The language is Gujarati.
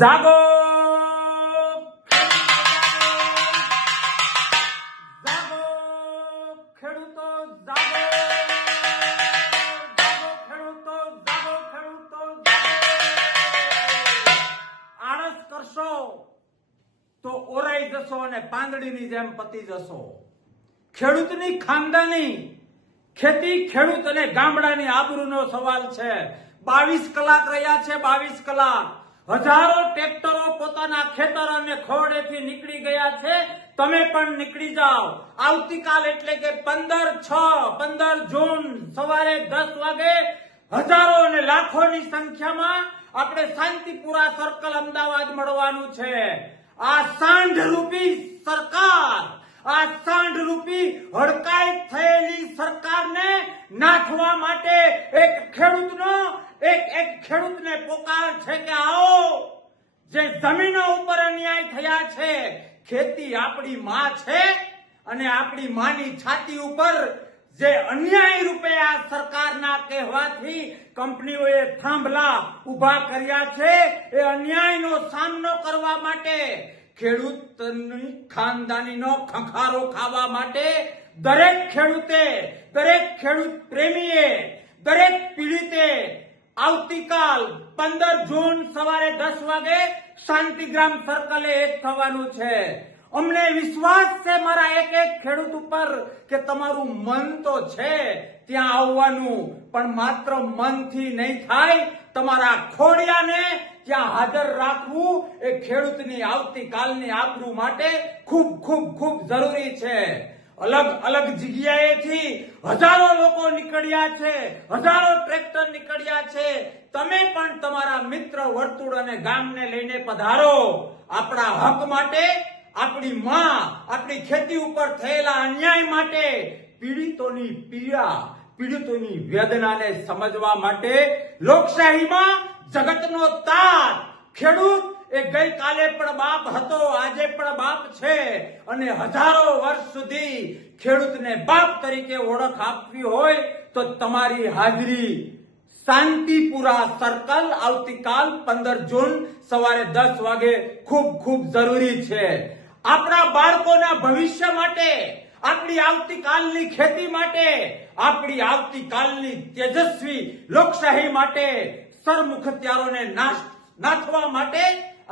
જાગો જાગો ખેડૂતો જાગો જાગો ખેડૂતો જાગો ખેડૂતો આળસ કરશો તો ઓરાઈ જશો અને પાંદડીની જેમ પતી જશો। ખેડૂતની ખાનદાની ખેતી ખેડૂત અને ગામડાની આબરૂનો સવાલ છે। 22 કલાક રહ્યા છે, 22 કલાક હજારો ટ્રેક્ટરો પોતાના ખેતર અને ખોડેથી નીકળી ગયા છે। તમે પણ નીકળી જાઓ। આવતીકાલ એટલે કે 15 જૂન સવારે 10 વાગે હજારો અને લાખોની સંખ્યામાં આપણે શાંતિપુરા સર્કલ અમદાવાદ મળવાનું છે। આ સાંઢરૂપી સરકાર, આ સાંઢરૂપી હડકાઈ થયેલી સરકારને નાખવા માટે એક ખેડૂતને પોકાર છે કે આવો, જે જમીનો ઉપર અન્યાય થયા છે। ખેતી આપણી માં છે અને આપણી માની છાતી ઉપર જે અન્યાય રૂપે આ સરકારના કહેવાથી કંપનીઓએ થાંભલા ઉભા કર્યા છે, એ અન્યાયનો સામનો કરવા માટે, ખેડૂતની ખાનદાનીનો ખંખારો ખાવા માટે દરેક ખેડૂતે, દરેક ખેડૂત પ્રેમીએ, દરેક પીડિતે આવતીકાલ 15 જૂન સવારે 10 વાગે શાંતિગ્રામ સર્કલે એક થવાનું છે। અમને વિશ્વાસ છે મારા એક ખેડૂત ઉપર કે તમારું મન તો છે ત્યાં આવવાનું, પણ માત્ર મનથી નહીં થાય, તમારા ખોડિયાને ત્યાં હાજર રાખવું એ ખેડૂતની આવતીકાલની આબરૂ માટે ખૂબ ખૂબ ખૂબ જરૂરી છે। અલગ અલગ જગ્યાએથી હજારો લોકો નીકળ્યા છે, હજારો ટ્રેક્ટર નીકળ્યા છે। તમે પણ તમારા મિત્ર વર્તુળ અને ગામને લઈને પધારો। આપણા હક માટે, આપણી માં, આપણી ખેતી ઉપર થયેલા અન્યાય માટે, પીડિતોની પીડા, પીડિતોની વેદનાને સમજવા માટે લોકશાહીમાં જગતનો તાત ખેડૂત એ ગઈકાલે પણ બાપ હતો, આજે પણ બાપ છે, અને હજારો વર્ષ સુધી ખેડૂતને બાપ તરીકે ઓળખ આપવી હોય તો તમારી હાજરી શાંતિપુરા સર્કલ આવતીકાલ 15 જૂન સવારે 10 વાગે ખૂબ ખૂબ જરૂરી છે। આપણા બાળકોના ભવિષ્ય માટે, આપણી આવતીકાલની ખેતી માટે, આપણી આવતીકાલની તેજસ્વી લોકશાહી માટે, સરમુખત્યારોને નાથવા માટે